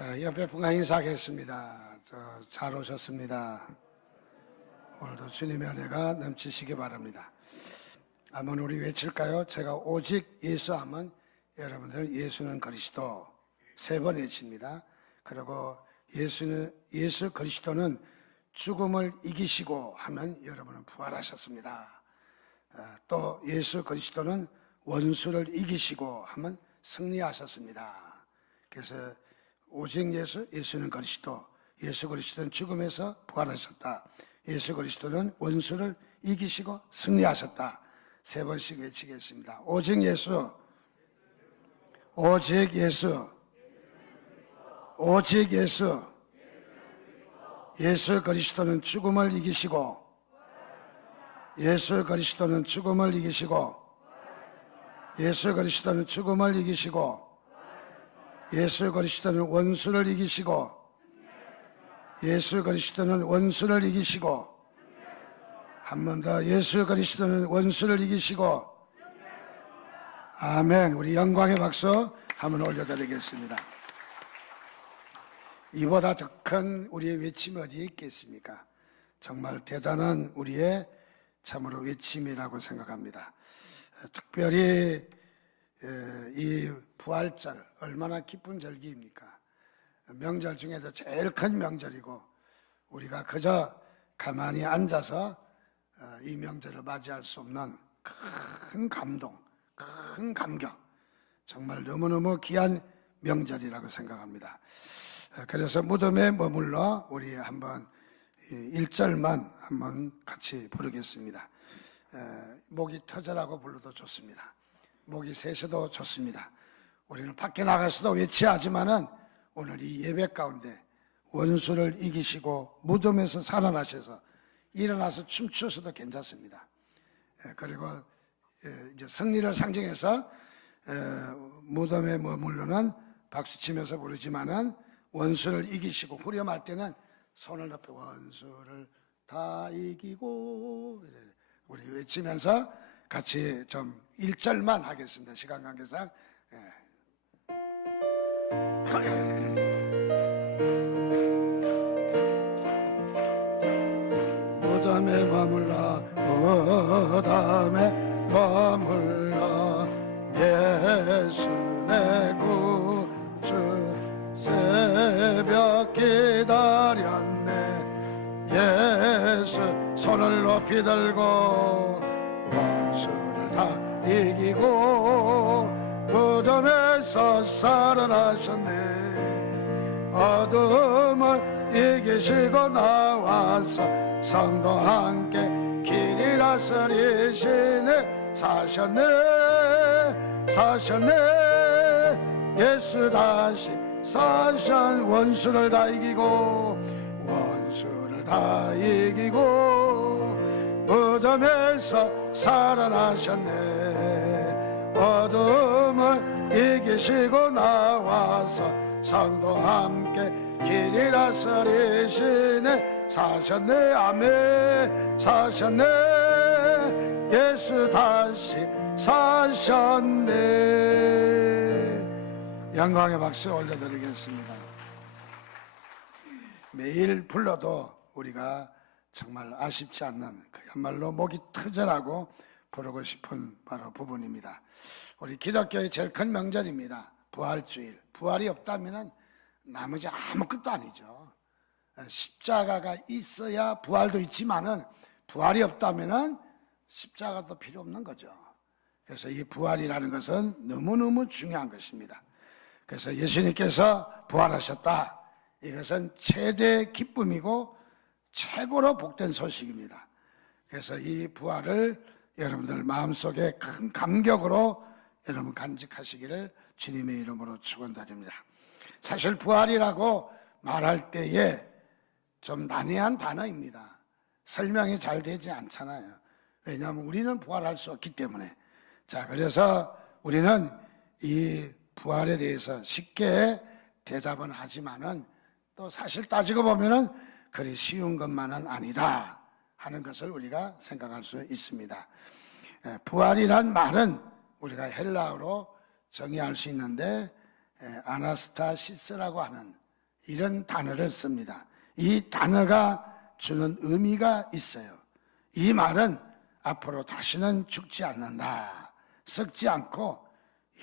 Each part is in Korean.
옆에 분과 인사하겠습니다. 잘 오셨습니다. 오늘도 주님의 은혜가 넘치시기 바랍니다. 한번 우리 외칠까요? 제가 오직 예수하면 여러분들 예수는 그리스도 세 번 외칩니다. 그리고 예수 그리스도는 죽음을 이기시고 하면 여러분은 부활하셨습니다. 또 예수 그리스도는 원수를 이기시고 하면 승리하셨습니다. 그래서 오직 예수는 그리스도, 예수 그리스도는 죽음에서 부활하셨다. 예수 그리스도는 원수를 이기시고 승리하셨다. 세 번씩 외치겠습니다. 오직 예수, 오직 예수, 오직 예수. 예수 그리스도는 죽음을 이기시고, 예수 그리스도는 죽음을 이기시고, 예수 그리스도는 죽음을 이기시고, 예수 그리스도는 원수를 이기시고, 예수 그리스도는 원수를 이기시고, 한 번 더 예수 그리스도는 원수를 이기시고, 아멘. 우리 영광의 박수 한번 올려드리겠습니다. 이보다 더 큰 우리의 외침이 어디에 있겠습니까? 정말 대단한 우리의 참으로 외침이라고 생각합니다. 특별히 이 부활절 얼마나 기쁜 절기입니까? 명절 중에서 제일 큰 명절이고 우리가 그저 가만히 앉아서 이 명절을 맞이할 수 없는 큰 감동, 큰 감격, 정말 너무너무 귀한 명절이라고 생각합니다. 그래서 무덤에 머물러 우리 한번 1절만 한번 같이 부르겠습니다. 목이 터져라고 불러도 좋습니다. 목이 셋어도 좋습니다. 우리는 밖에 나가서도 외치하지만은 오늘 이 예배 가운데 원수를 이기시고 무덤에서 살아나셔서 일어나서 춤추어서도 괜찮습니다. 그리고 이제 승리를 상징해서 무덤에 머물러는 박수치면서 부르지만은 원수를 이기시고 후렴할 때는 손을 높여 원수를 다 이기고 우리 외치면서 같이 좀 1절만 하겠습니다. 시간 관계상. 무덤에 머물러 무덤에 머물러 예수 내 구주 새벽 기다렸네. 예수 손을 높이 들고 원수를 다 이기고 무덤에서 살아나셨네. 어둠을 이기시고 나와서 성도 함께 길이 다스리시네. 사셨네 예수 다시 사신. 원수를 다 이기고 원수를 다 이기고 무덤에서 살아나셨네. 어둠을 이기시고 나와서 성도 함께 길이 다스리시네. 사셨네. 아멘. 사셨네. 예수 다시 사셨네. 영광의 박수 올려드리겠습니다. 매일 불러도 우리가 정말 아쉽지 않는 그야말로 목이 터져라고 부르고 싶은 바로 부분입니다. 우리 기독교의 제일 큰 명절입니다. 부활주일. 부활이 없다면 나머지 아무것도 아니죠. 십자가가 있어야 부활도 있지만은 부활이 없다면 십자가도 필요 없는 거죠. 그래서 이 부활이라는 것은 너무너무 중요한 것입니다. 그래서 예수님께서 부활하셨다. 이것은 최대 기쁨이고 최고로 복된 소식입니다. 그래서 이 부활을 여러분들 마음속에 큰 감격으로 여러분 간직하시기를 주님의 이름으로 축원드립니다. 사실 부활이라고 말할 때에 좀 난해한 단어입니다. 설명이 잘 되지 않잖아요. 왜냐하면 우리는 부활할 수 없기 때문에. 자, 그래서 우리는 이 부활에 대해서 쉽게 대답은 하지만은 또 사실 따지고 보면은 그리 쉬운 것만은 아니다 하는 것을 우리가 생각할 수 있습니다. 부활이란 말은 우리가 헬라어로 정의할 수 있는데 아나스타시스라고 하는 이런 단어를 씁니다. 이 단어가 주는 의미가 있어요. 이 말은 앞으로 다시는 죽지 않는다. 썩지 않고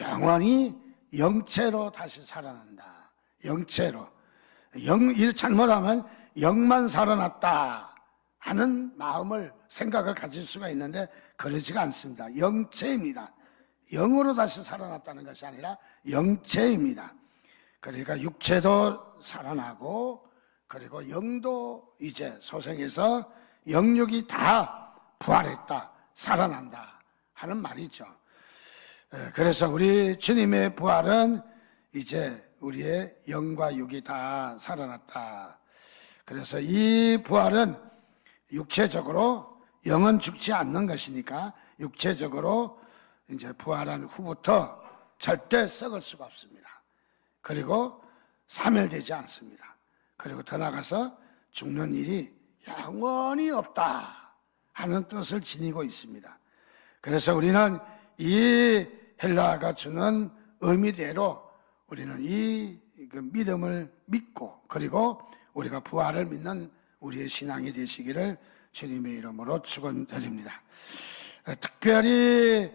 영원히 영체로 다시 살아난다. 영체로. 잘못하면 영만 살아났다 하는 마음을, 생각을 가질 수가 있는데 그러지가 않습니다. 영체입니다. 영으로 다시 살아났다는 것이 아니라 영체입니다. 그러니까 육체도 살아나고, 그리고 영도 이제 소생해서 영육이 다 부활했다, 살아난다 하는 말이죠. 그래서 우리 주님의 부활은 이제 우리의 영과 육이 다 살아났다. 그래서 이 부활은 육체적으로, 영은 죽지 않는 것이니까 육체적으로 이제 부활한 후부터 절대 썩을 수가 없습니다. 그리고 사멸되지 않습니다. 그리고 더 나아가서 죽는 일이 영원히 없다 하는 뜻을 지니고 있습니다. 그래서 우리는 이 헬라가 주는 의미대로 우리는 이 믿음을 믿고, 그리고 우리가 부활을 믿는 우리의 신앙이 되시기를 주님의 이름으로 축원드립니다. 특별히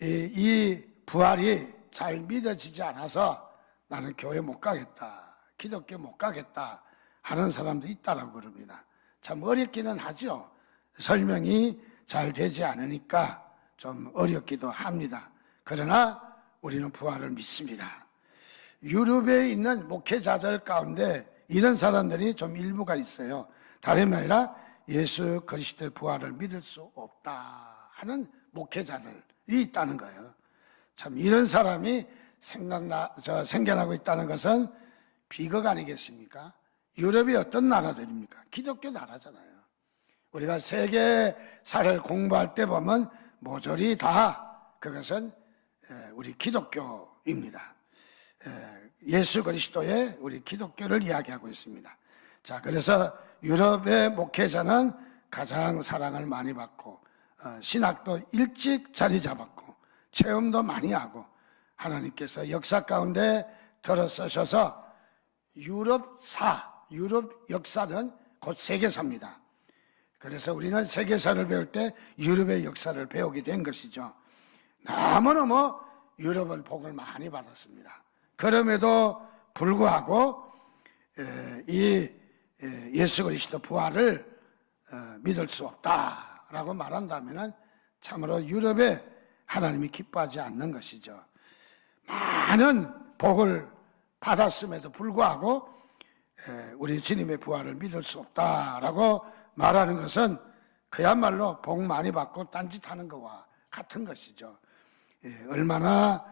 이 부활이 잘 믿어지지 않아서 나는 교회 못 가겠다, 기독교 못 가겠다 하는 사람도 있다라고 그럽니다. 참 어렵기는 하죠. 설명이 잘 되지 않으니까 좀 어렵기도 합니다. 그러나 우리는 부활을 믿습니다. 유럽에 있는 목회자들 가운데 이런 사람들이 좀 일부가 있어요. 다름이 아니라 예수 그리스도의 부활을 믿을 수 없다 하는 목회자들이 있다는 거예요. 참 이런 사람이 생겨나고 있다는 것은 비극 아니겠습니까? 유럽이 어떤 나라들입니까? 기독교 나라잖아요. 우리가 세계사를 공부할 때 보면 모조리 다 그것은 우리 기독교입니다. 예수 그리스도의 우리 기독교를 이야기하고 있습니다. 자, 그래서 유럽의 목회자는 가장 사랑을 많이 받고, 신학도 일찍 자리 잡았고, 체험도 많이 하고, 하나님께서 역사 가운데 들어 쓰셔서 유럽 역사는 곧 세계사입니다. 그래서 우리는 세계사를 배울 때 유럽의 역사를 배우게 된 것이죠. 너무너무 유럽은 복을 많이 받았습니다. 그럼에도 불구하고 이 예수 그리스도 부활을 믿을 수 없다라고 말한다면 참으로 유럽에 하나님이 기뻐하지 않는 것이죠. 많은 복을 받았음에도 불구하고 우리 주님의 부활을 믿을 수 없다라고 말하는 것은 그야말로 복 많이 받고 딴짓하는 것과 같은 것이죠. 얼마나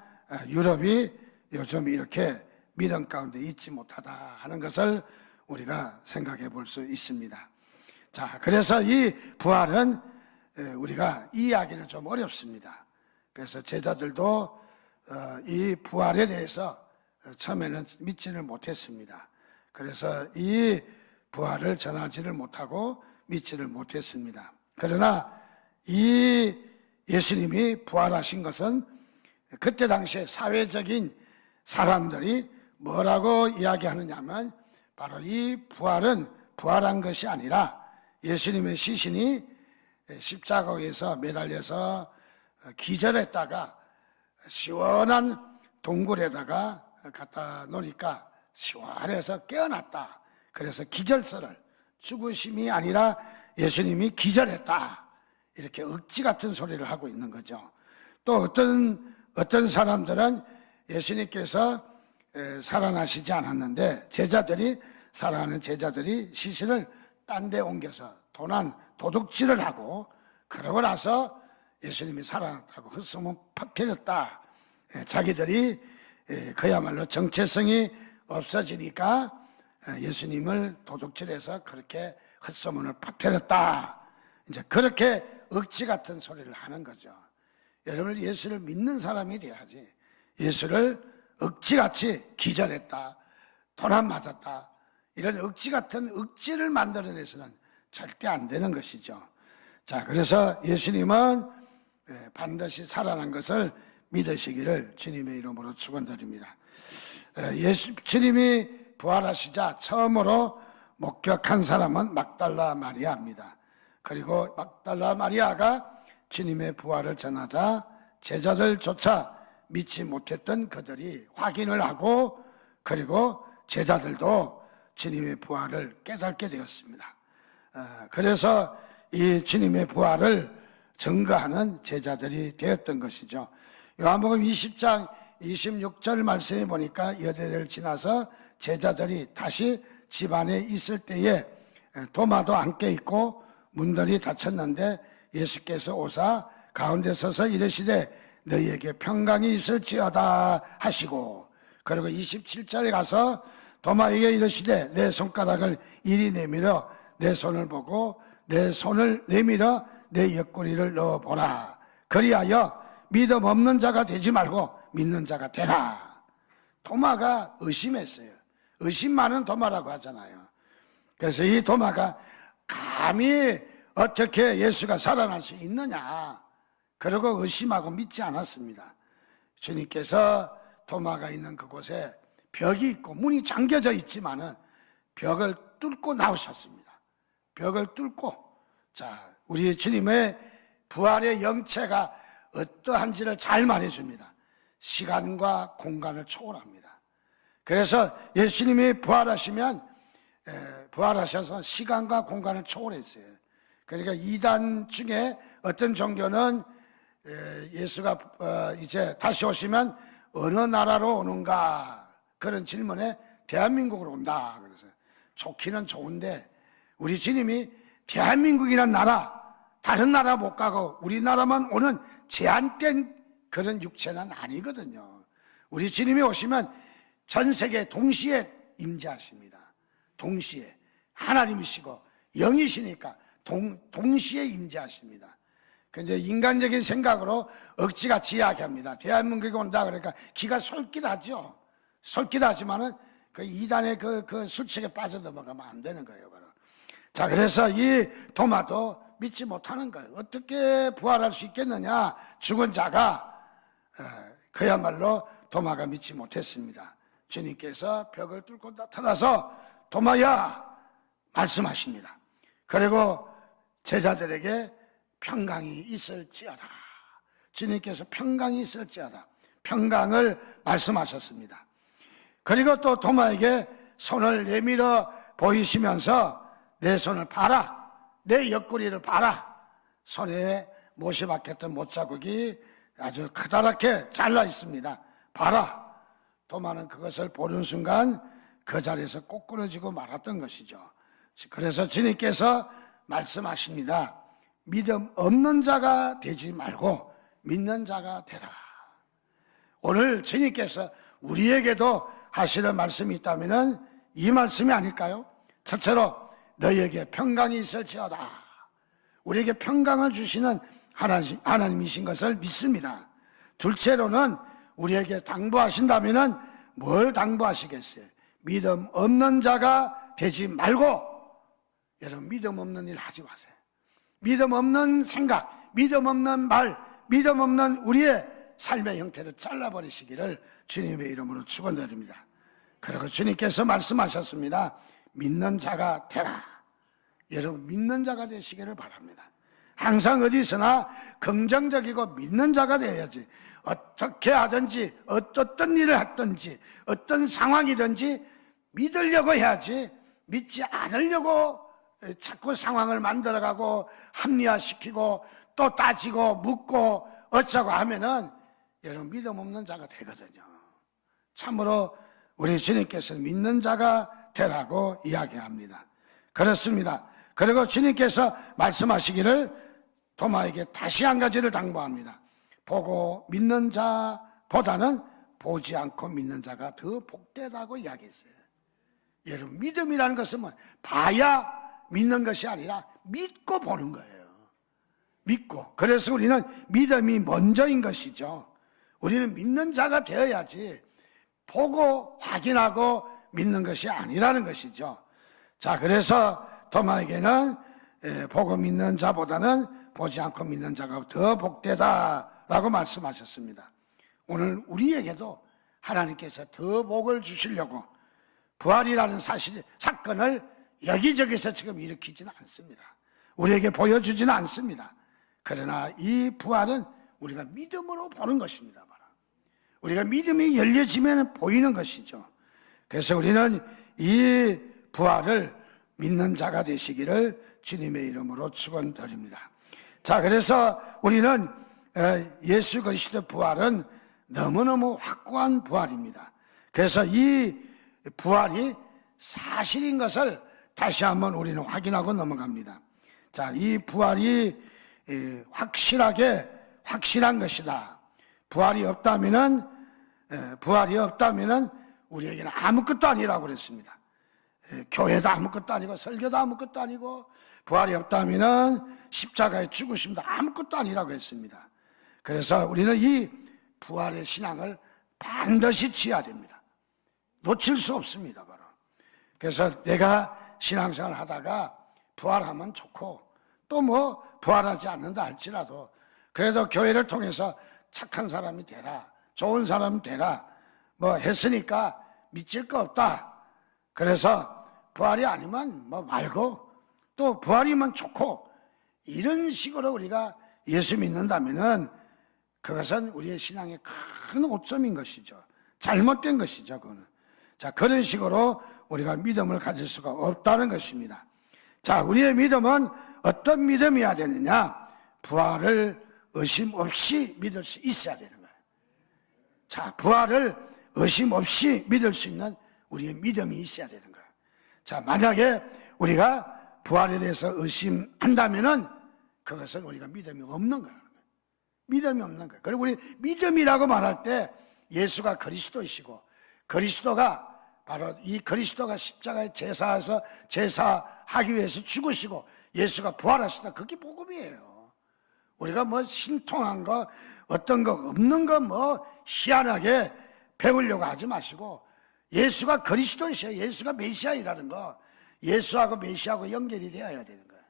유럽이 요즘 이렇게 믿음 가운데 있지 못하다 하는 것을 우리가 생각해 볼 수 있습니다. 자, 그래서 이 부활은 우리가 이해하기는 좀 어렵습니다. 그래서 제자들도 이 부활에 대해서 처음에는 믿지를 못했습니다. 그래서 이 부활을 전하지를 못하고 믿지를 못했습니다. 그러나 이 예수님이 부활하신 것은 그때 당시에 사회적인 사람들이 뭐라고 이야기하느냐면 바로 이 부활은 부활한 것이 아니라 예수님의 시신이 십자가에서 매달려서 기절했다가 시원한 동굴에다가 갖다 놓으니까 시원해서 깨어났다. 그래서 기절설을, 죽으심이 아니라 예수님이 기절했다, 이렇게 억지 같은 소리를 하고 있는 거죠. 또 어떤 사람들은 예수님께서 살아나시지 않았는데 사랑하는 제자들이 시신을 딴 데 옮겨서 도둑질을 하고, 그러고 나서 예수님이 살아났다고 헛소문 팍 퍼졌다. 자기들이 그야말로 정체성이 없어지니까 예수님을 도둑질해서 그렇게 헛소문을 퍼뜨렸다. 이제 그렇게 억지 같은 소리를 하는 거죠. 여러분, 예수를 믿는 사람이 돼야지 예수를 억지같이 기절했다, 도난 맞았다, 이런 억지 같은 억지를 만들어내서는 절대 안 되는 것이죠. 자, 그래서 예수님은 반드시 살아난 것을 믿으시기를 주님의 이름으로 축원드립니다. 주님이 부활하시자 처음으로 목격한 사람은 막달라 마리아입니다. 그리고 막달라 마리아가 주님의 부활을 전하자 제자들조차 믿지 못했던 그들이 확인을 하고, 그리고 제자들도 주님의 부활을 깨닫게 되었습니다. 그래서 이 주님의 부활을 증거하는 제자들이 되었던 것이죠. 요한복음 20장 26절 말씀에 보니까 여대를 지나서 제자들이 다시 집 안에 있을 때에 도마도 함께 있고 문들이 닫혔는데 예수께서 오사 가운데 서서 이르시되 너희에게 평강이 있을지어다 하시고, 그리고 27절에 가서 도마에게 이르시되 내 손가락을 이리 내밀어 내 손을 보고 내 손을 내밀어 내 옆구리를 넣어보라. 그리하여 믿음 없는 자가 되지 말고 믿는 자가 되라. 도마가 의심했어요. 의심 많은 도마라고 하잖아요. 그래서 이 도마가 감히 어떻게 예수가 살아날 수 있느냐, 그러고 의심하고 믿지 않았습니다. 주님께서 도마가 있는 그곳에 벽이 있고 문이 잠겨져 있지만은 벽을 뚫고 나오셨습니다. 벽을 뚫고, 자, 우리 주님의 부활의 영체가 어떠한지를 잘 말해줍니다. 시간과 공간을 초월합니다. 그래서 예수님이 부활하셔서 시간과 공간을 초월했어요. 그러니까 이단 중에 어떤 종교는 예수가 이제 다시 오시면 어느 나라로 오는가, 그런 질문에 대한민국으로 온다. 그래서 좋기는 좋은데 우리 주님이 대한민국이라는 나라, 다른 나라 못 가고 우리나라만 오는 제한된 그런 육체는 아니거든요. 우리 주님이 오시면 전 세계 동시에 임재하십니다. 동시에 하나님이시고 영이시니까 동시에 임재하십니다. 근데 인간적인 생각으로 억지같이 이야기합니다. 대한민국에 온다 그러니까 기가 솔깃하죠. 솔깃하지만은 그 이단의 그 수칙에 빠져들어가면 안 되는 거예요. 자, 그래서 이 도마도 믿지 못하는 거예요. 어떻게 부활할 수 있겠느냐? 죽은 자가. 그야말로 도마가 믿지 못했습니다. 주님께서 벽을 뚫고 나타나서 도마야 말씀하십니다. 그리고 제자들에게 평강이 있을지어다. 주님께서 평강이 있을지어다. 평강을 말씀하셨습니다. 그리고 또 도마에게 손을 내밀어 보이시면서 내 손을 봐라. 내 옆구리를 봐라. 손에 못이 박혔던 못자국이 아주 커다랗게 잘라 있습니다. 봐라. 도마는 그것을 보는 순간 그 자리에서 꼬꾸러지고 말았던 것이죠. 그래서 주님께서 말씀하십니다. 믿음 없는 자가 되지 말고 믿는 자가 되라. 오늘 주님께서 우리에게도 하시는 말씀이 있다면 이 말씀이 아닐까요? 첫째로 너희에게 평강이 있을지어다. 우리에게 평강을 주시는 하나님이신 것을 믿습니다. 둘째로는 우리에게 당부하신다면 뭘 당부하시겠어요? 믿음 없는 자가 되지 말고. 여러분, 믿음 없는 일 하지 마세요. 믿음 없는 생각, 믿음 없는 말, 믿음 없는 우리의 삶의 형태를 잘라버리시기를 주님의 이름으로 축원드립니다. 그리고 주님께서 말씀하셨습니다. 믿는 자가 되라. 여러분, 믿는 자가 되시기를 바랍니다. 항상 어디서나 긍정적이고 믿는 자가 되어야지. 어떻게 하든지 어떤 일을 하든지 어떤 상황이든지 믿으려고 해야지, 믿지 않으려고 자꾸 상황을 만들어가고 합리화시키고 또 따지고 묻고 어쩌고 하면은 여러분 믿음 없는 자가 되거든요. 참으로 우리 주님께서 믿는 자가 되라고 이야기합니다. 그렇습니다. 그리고 주님께서 말씀하시기를 도마에게 다시 한 가지를 당부합니다. 보고 믿는 자보다는 보지 않고 믿는 자가 더 복되다고 이야기했어요. 여러분, 믿음이라는 것은 뭐 봐야 믿는 것이 아니라 믿고 보는 거예요. 믿고. 그래서 우리는 믿음이 먼저인 것이죠. 우리는 믿는 자가 되어야지 보고 확인하고 믿는 것이 아니라는 것이죠. 자, 그래서 도마에게는 보고 믿는 자보다는 보지 않고 믿는 자가 더 복되다라고 말씀하셨습니다. 오늘 우리에게도 하나님께서 더 복을 주시려고 부활이라는 사건을 여기저기서 지금 일으키지는 않습니다. 우리에게 보여주지는 않습니다. 그러나 이 부활은 우리가 믿음으로 보는 것입니다. 우리가 믿음이 열려지면 보이는 것이죠. 그래서 우리는 이 부활을 믿는 자가 되시기를 주님의 이름으로 축원드립니다. 자, 그래서 우리는 예수 그리스도 부활은 너무너무 확고한 부활입니다. 그래서 이 부활이 사실인 것을 다시 한번 우리는 확인하고 넘어갑니다. 자, 이 부활이 확실한 것이다. 부활이 없다면은 우리에게는 아무것도 아니라고 그랬습니다. 교회도 아무것도 아니고 설교도 아무것도 아니고 부활이 없다면은 십자가의 죽으심도 아무것도 아니라고 했습니다. 그래서 우리는 이 부활의 신앙을 반드시 지어야 됩니다. 놓칠 수 없습니다. 바로. 그래서 내가 신앙생활 하다가 부활하면 좋고 또 뭐 부활하지 않는다 할지라도 그래도 교회를 통해서 착한 사람이 되라, 좋은 사람이 되라 뭐 했으니까 미칠 거 없다. 그래서 부활이 아니면 뭐 말고 또 부활이면 좋고 이런 식으로 우리가 예수 믿는다면은 그것은 우리의 신앙의 큰 오점인 것이죠. 잘못된 것이죠. 그거는. 자, 그런 식으로 우리가 믿음을 가질 수가 없다는 것입니다. 자, 우리의 믿음은 어떤 믿음이어야 되느냐? 부활을 의심 없이 믿을 수 있어야 되는 거예요. 자, 부활을 의심 없이 믿을 수 있는 우리의 믿음이 있어야 되는 거예요. 자, 만약에 우리가 부활에 대해서 의심한다면은 그것은 우리가 믿음이 없는 거예요. 믿음이 없는 거예요. 그리고 우리 믿음이라고 말할 때 예수가 그리스도이시고 그리스도가 바로 이 그리스도가 십자가에 제사하기 위해서 죽으시고 예수가 부활하시다. 그게 복음이에요. 우리가 뭐 신통한 거 어떤 거 없는 거 뭐 희한하게 배우려고 하지 마시고 예수가 그리스도이셔요. 예수가 메시아이라는 거 예수하고 메시아하고 연결이 되어야 되는 거예요.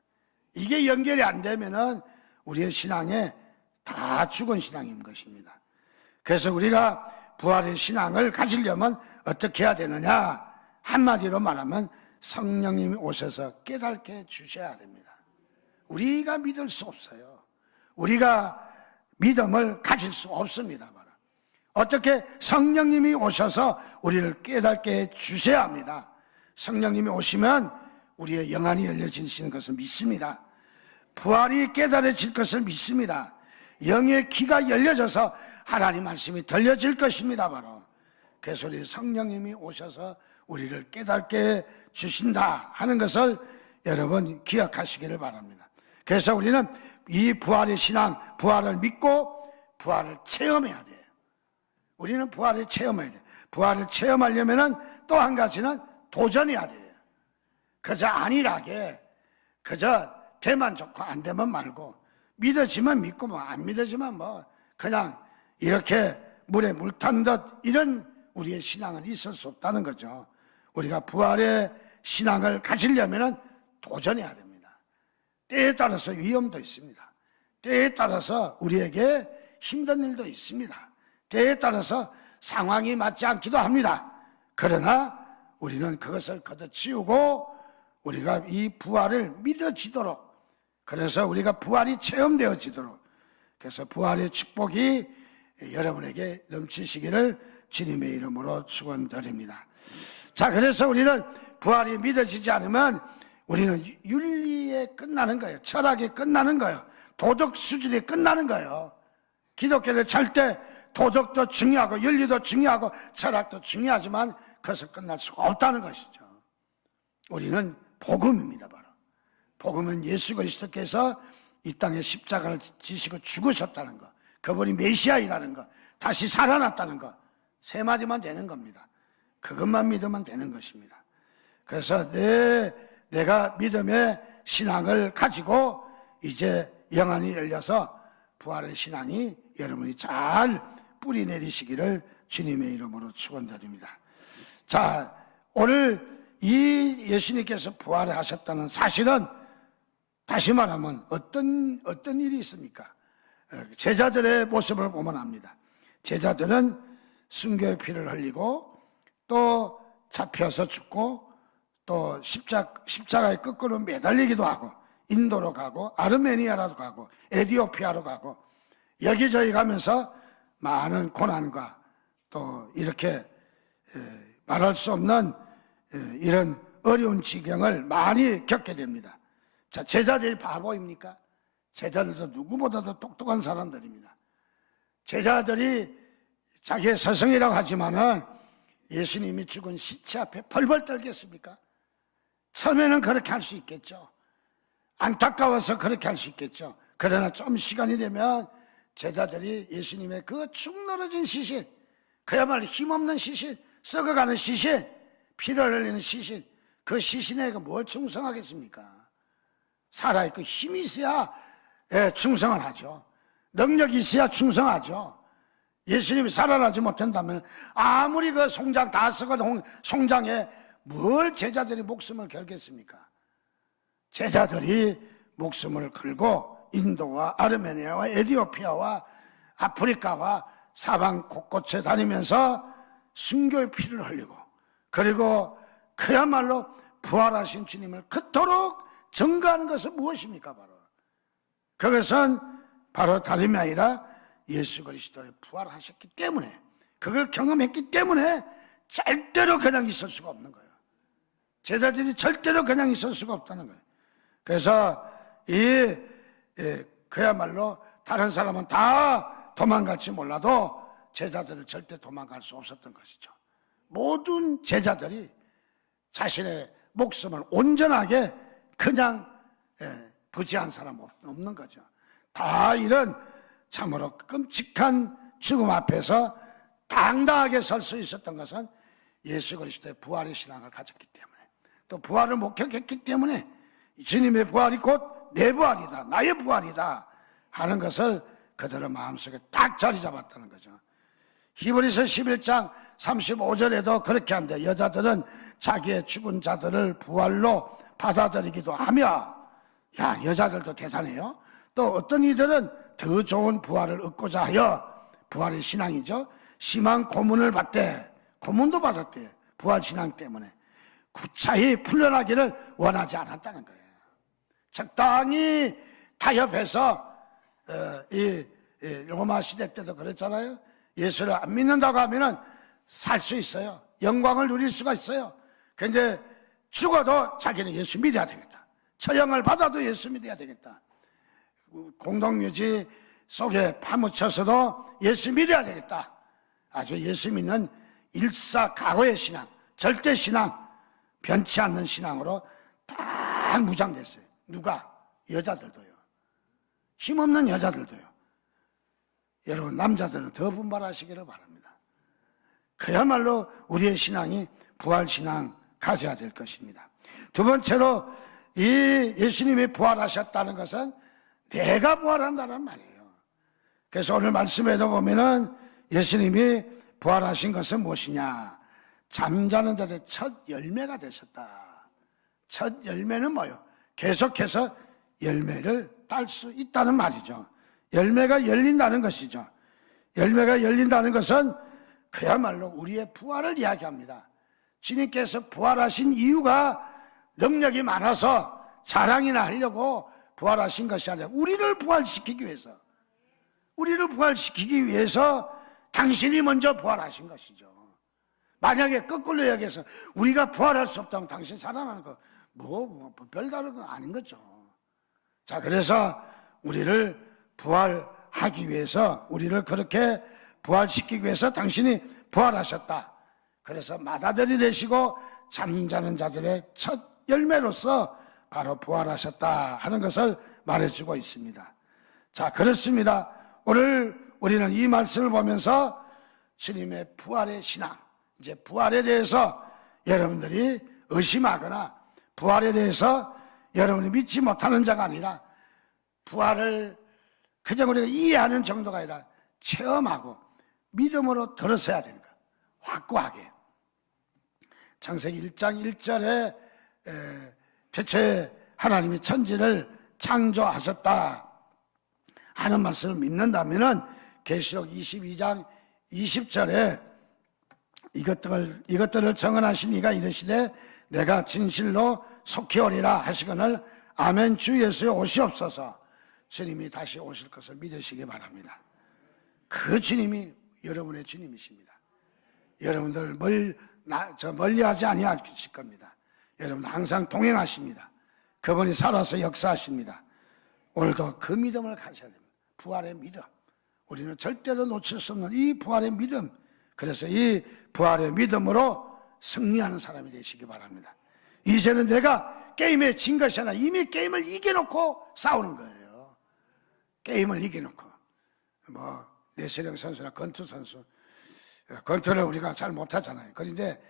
이게 연결이 안 되면은 우리의 신앙에 다 죽은 신앙인 것입니다. 그래서 우리가 부활의 신앙을 가지려면 어떻게 해야 되느냐? 한마디로 말하면 성령님이 오셔서 깨닫게 주셔야 됩니다. 우리가 믿을 수 없어요. 우리가 믿음을 가질 수 없습니다. 어떻게 성령님이 오셔서 우리를 깨닫게 주셔야 합니다. 성령님이 오시면 우리의 영안이 열려지는 것을 믿습니다. 부활이 깨달아질 것을 믿습니다. 영의 귀가 열려져서 하나님 말씀이 들려질 것입니다. 바로. 그래서 우리 성령님이 오셔서 우리를 깨닫게 주신다 하는 것을 여러분 기억하시기를 바랍니다. 그래서 우리는 이 부활의 신앙, 부활을 믿고 부활을 체험해야 돼요. 우리는 부활을 체험해야 돼요. 부활을 체험하려면 또 한 가지는 도전해야 돼요. 그저 안일하게 그저 되면 좋고 안 되면 말고 믿어지면 믿고 뭐 안 믿어지면 뭐 그냥 이렇게 물에 물 탄 듯 이런 우리의 신앙은 있을 수 없다는 거죠. 우리가 부활의 신앙을 가지려면 도전해야 됩니다. 때에 따라서 위험도 있습니다. 때에 따라서 우리에게 힘든 일도 있습니다. 때에 따라서 상황이 맞지 않기도 합니다. 그러나 우리는 그것을 걷어치우고 우리가 이 부활을 믿어지도록 그래서 우리가 부활이 체험되어지도록 그래서 부활의 축복이 여러분에게 넘치시기를 주님의 이름으로 축원드립니다. 자, 그래서 우리는 부활이 믿어지지 않으면 우리는 윤리에 끝나는 거예요. 철학에 끝나는 거예요. 도덕 수준에 끝나는 거예요. 기독교를 찰 때 도덕도 중요하고 윤리도 중요하고 철학도 중요하지만 그것을 끝날 수가 없다는 것이죠. 우리는 복음입니다. 바로 복음은 예수 그리스도께서 이 땅에 십자가를 지시고 죽으셨다는 것, 그분이 메시아이라는 것, 다시 살아났다는 것, 세 마디만 되는 겁니다. 그것만 믿으면 되는 것입니다. 그래서 내가 믿음의 신앙을 가지고 이제 영안이 열려서 부활의 신앙이 여러분이 잘 뿌리 내리시기를 주님의 이름으로 축원드립니다. 자, 오늘 이 예수님께서 부활을 하셨다는 사실은 다시 말하면 어떤 일이 있습니까? 제자들의 모습을 보면 압니다. 제자들은 순교의 피를 흘리고 또 잡혀서 죽고 또 십자가에 거꾸로 매달리기도 하고 인도로 가고 아르메니아로 가고 에티오피아로 가고 여기저기 가면서 많은 고난과 또 이렇게 말할 수 없는 이런 어려운 지경을 많이 겪게 됩니다. 자, 제자들이 바보입니까? 제자들도 누구보다도 똑똑한 사람들입니다. 제자들이 자기의 스승이라고 하지만은 예수님이 죽은 시체 앞에 벌벌 떨겠습니까? 처음에는 그렇게 할 수 있겠죠. 안타까워서 그렇게 할 수 있겠죠. 그러나 좀 시간이 되면 제자들이 예수님의 그 축 늘어진 시신, 그야말로 힘없는 시신, 썩어가는 시신, 피를 흘리는 시신, 그 시신에 뭘 충성하겠습니까? 살아있고 힘이 있어야 충성을 하죠. 능력이 있어야 충성하죠. 예수님이 살아나지 못한다면 아무리 그 송장 다 썩은 송장에 뭘 제자들이 목숨을 걸겠습니까? 제자들이 목숨을 걸고 인도와 아르메니아와 에티오피아와 아프리카와 사방 곳곳에 다니면서 순교의 피를 흘리고, 그리고 그야말로 부활하신 주님을 그토록 증거하는 것은 무엇입니까? 그것은 바로 다름이 아니라 예수 그리스도의 부활하셨기 때문에, 그걸 경험했기 때문에 절대로 그냥 있을 수가 없는 거예요. 제자들이 절대로 그냥 있을 수가 없다는 거예요. 그래서 그야말로 다른 사람은 다 도망갈지 몰라도 제자들은 절대 도망갈 수 없었던 것이죠. 모든 제자들이 자신의 목숨을 온전하게 그냥 부지한 사람 없는 거죠. 다 이런 참으로 끔찍한 죽음 앞에서 당당하게 설 수 있었던 것은 예수 그리스도의 부활의 신앙을 가졌기 때문에, 또 부활을 목격했기 때문에 주님의 부활이 곧 내 부활이다, 나의 부활이다 하는 것을 그들의 마음속에 딱 자리 잡았다는 거죠. 히브리서 11장 35절에도 그렇게 한대. 여자들은 자기의 죽은 자들을 부활로 받아들이기도 하며, 야, 여자들도 대단해요. 또 어떤 이들은 더 좋은 부활을 얻고자 하여, 부활의 신앙이죠, 심한 고문을 받대. 고문도 받았대. 부활 신앙 때문에 구차히 풀려나기를 원하지 않았다는 거예요. 적당히 타협해서 이 로마 시대 때도 그랬잖아요. 예수를 안 믿는다고 하면은 살 수 있어요. 영광을 누릴 수가 있어요. 그런데 죽어도 자기는 예수 믿어야 되겠다. 처형을 받아도 예수 믿어야 되겠다. 공동묘지 속에 파묻혀서도 예수 믿어야 되겠다. 아주 예수 믿는 일사각오의 신앙, 절대 신앙, 변치 않는 신앙으로 다 무장됐어요. 누가? 여자들도요. 힘없는 여자들도요. 여러분, 남자들은 더 분발하시기를 바랍니다. 그야말로 우리의 신앙이 부활신앙 가져야 될 것입니다. 두 번째로, 이 예수님이 부활하셨다는 것은 내가 부활한다는 말이에요. 그래서 오늘 말씀에도 보면은 예수님이 부활하신 것은 무엇이냐? 잠자는 자들의 첫 열매가 되셨다. 첫 열매는 뭐예요? 계속해서 열매를 딸 수 있다는 말이죠. 열매가 열린다는 것이죠. 열매가 열린다는 것은 그야말로 우리의 부활을 이야기합니다. 주님께서 부활하신 이유가 능력이 많아서 자랑이나 하려고 부활하신 것이 아니라 우리를 부활시키기 위해서 당신이 먼저 부활하신 것이죠. 만약에 거꾸로 이야기해서 우리가 부활할 수 없다면 당신 살아나는 거 별다른 건 아닌 거죠. 자, 그래서 우리를 부활하기 위해서, 우리를 그렇게 부활시키기 위해서 당신이 부활하셨다. 그래서 맏아들이 되시고 잠자는 자들의 첫 열매로서 바로 부활하셨다 하는 것을 말해주고 있습니다. 자, 그렇습니다. 오늘 우리는 이 말씀을 보면서 주님의 부활의 신앙, 이제 부활에 대해서 여러분들이 의심하거나 부활에 대해서 여러분이 믿지 못하는 자가 아니라, 부활을 그냥 우리가 이해하는 정도가 아니라 체험하고 믿음으로 들어서야 되는 거예요. 확고하게. 창세기 1장 1절에 대체 하나님이 천지를 창조하셨다 하는 말씀을 믿는다면은 계시록 22장 20절에 이것들을 정언하신 이가 이르시되 내가 진실로 속히 오리라 하시거늘 아멘. 주 예수의 오시옵소서. 주님이 다시 오실 것을 믿으시기 바랍니다. 그 주님이 여러분의 주님이십니다. 여러분들 멀리하지 아니하실 겁니다. 여러분 항상 동행하십니다. 그분이 살아서 역사하십니다. 오늘도 그 믿음을 가져야 됩니다. 부활의 믿음. 우리는 절대로 놓칠 수 없는 이 부활의 믿음. 그래서 이 부활의 믿음으로 승리하는 사람이 되시기 바랍니다. 이제는 내가 게임에 진 것이 아니라 이미 게임을 이겨놓고 싸우는 거예요. 게임을 이겨놓고. 내세령 선수나 권투 선수, 권투를 우리가 잘 못하잖아요. 그런데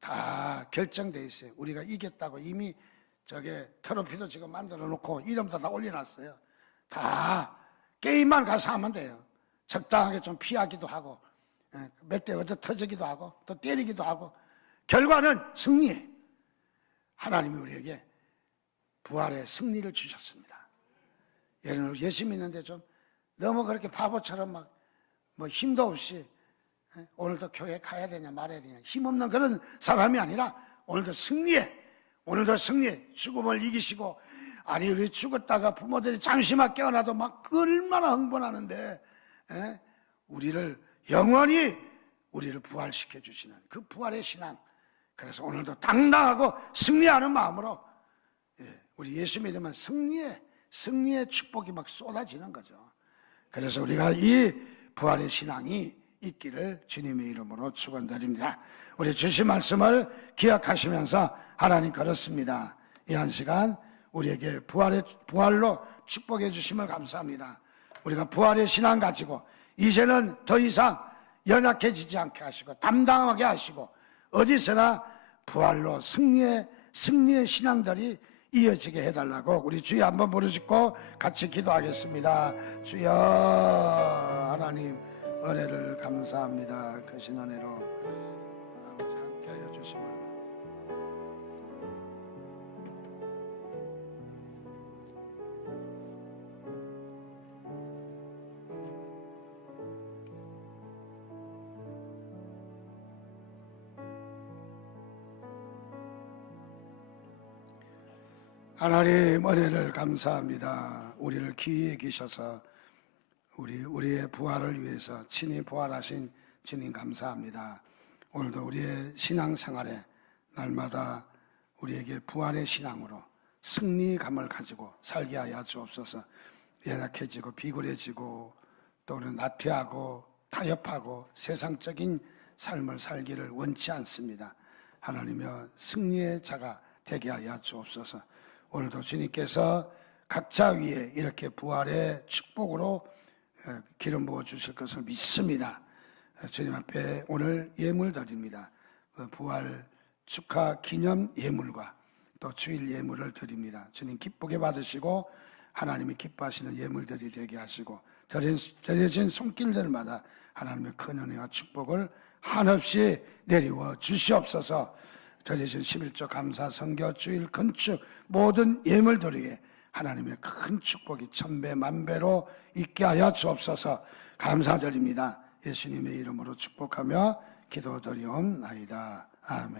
다 결정돼 있어요. 우리가 이겼다고 이미 저게 트로피도 지금 만들어 놓고 이름도 다 올려놨어요. 다 게임만 가서 하면 돼요. 적당하게 좀 피하기도 하고 몇 대 얻어 터지기도 하고 또 때리기도 하고 결과는 승리예요. 하나님이 우리에게 부활의 승리를 주셨습니다. 여러분 예수 믿는데 좀 너무 그렇게 바보처럼 막 힘도 없이 오늘도 교회 가야 되냐 말아야 되냐 힘없는 그런 사람이 아니라 오늘도 승리해. 오늘도 승리해. 죽음을 이기시고 아니 우리 죽었다가 부모들이 잠시만 깨어나도 막 얼마나 흥분하는데 우리를 영원히 우리를 부활시켜 주시는 그 부활의 신앙. 그래서 오늘도 당당하고 승리하는 마음으로 우리 예수 믿으면 승리의 축복이 막 쏟아지는 거죠. 그래서 우리가 이 부활의 신앙이 있기를 주님의 이름으로 축원드립니다. 우리 주신 말씀을 기억하시면서 하나님 그렇습니다. 이 한 시간 우리에게 부활로 축복해 주심을 감사합니다. 우리가 부활의 신앙 가지고 이제는 더 이상 연약해지지 않게 하시고 담당하게 하시고 어디서나 부활로 승리의 신앙들이 이어지게 해달라고 우리 주여 한번 부르짖고 같이 기도하겠습니다. 주여 하나님 은혜를 감사합니다. 크신 은혜로 아버지 함께하여 주심을 하나님 은혜를 감사합니다. 우리를 귀히 여기셔서 우리의 부활을 위해서 친히 부활하신 주님 감사합니다. 오늘도 우리의 신앙생활에 날마다 우리에게 부활의 신앙으로 승리감을 가지고 살게 하여 주옵소서. 연약해지고 비굴해지고 또는 나태하고 타협하고 세상적인 삶을 살기를 원치 않습니다. 하나님여 승리의 자가 되게 하여 주옵소서. 오늘도 주님께서 각자 위에 이렇게 부활의 축복으로 기름 부어 주실 것을 믿습니다. 주님 앞에 오늘 예물 드립니다. 부활 축하 기념 예물과 또 주일 예물을 드립니다. 주님 기쁘게 받으시고 하나님이 기뻐하시는 예물들이 되게 하시고 드려진 손길들마다 하나님의 큰 은혜와 축복을 한없이 내리워 주시옵소서. 드려진 11조 감사 선교 주일 건축 모든 예물들이 하나님의 큰 축복이 천배 만배로 있게 하여 주옵소서. 감사드립니다. 예수님의 이름으로 축복하며 기도드리옵나이다. 아멘.